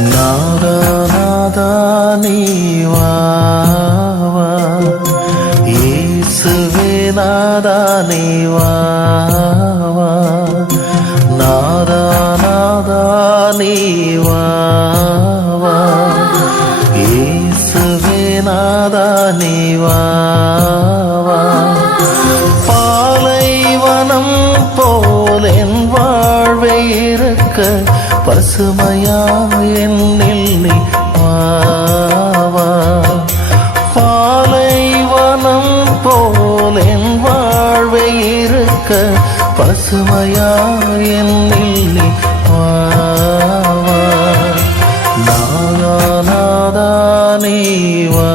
నాదా నీవావా యేసువే నాదా నీవావా నాదా నాదా నీవావా యేసువే பசுமையா என்னில் நீ வா பாலைவனம் போல் என் வாழ்வை இருக்க பசுமையாம் என்னில் நீ வா வா. நாதா நீ வா.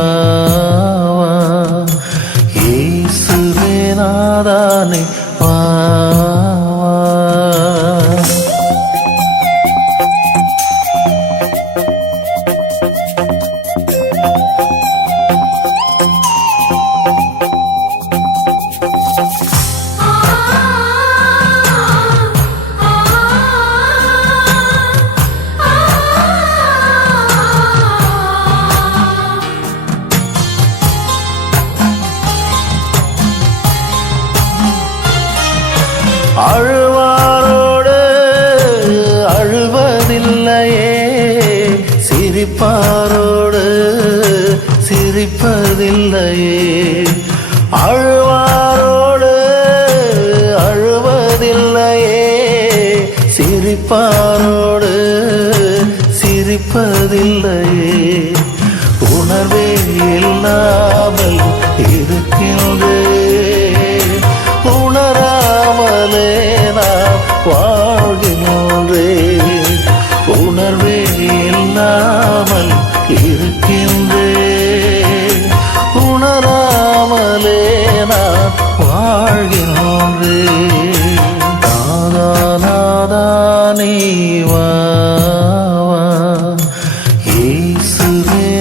சிரிப்பாரோடு சிரிப்பதில்லை.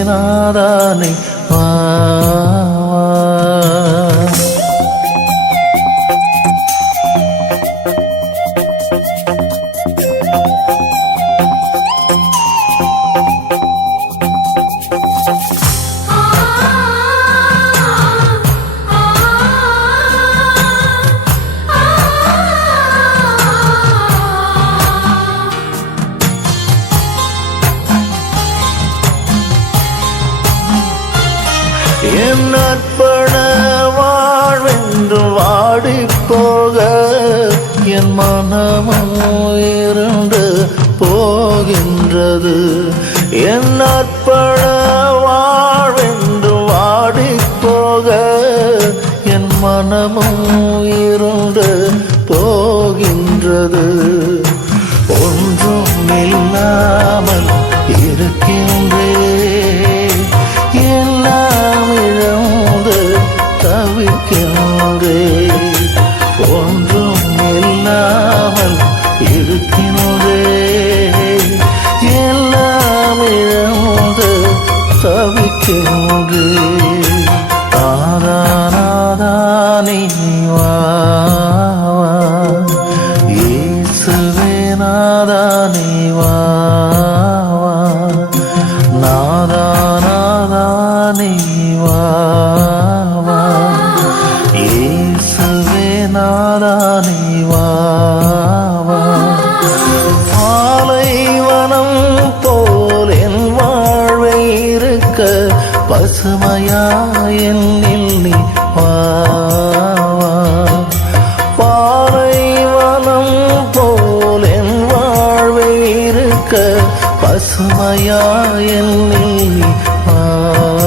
நாதானை வா. என் நட்பண வாழ்வென்று வாடி போக என் மனமும் இருந்து போகின்றது. என் நட்பண வாழ்வென்று வாடி போக என் மனமும் இருந்து போகின்றது. இல்லாமல் இருக்கின்றேன் எல்லாம் இழந்து தவிக்கின்றேன் நாதா நீ பாலைவனம் போல் என் வாழ்வை இருக்க பசுமையா என்னில் நீ வா பாலைவனம் போல் என் வாழ்வை இருக்க பசுமையா என்னில் நீ வா வா.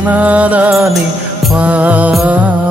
நாதானே வா.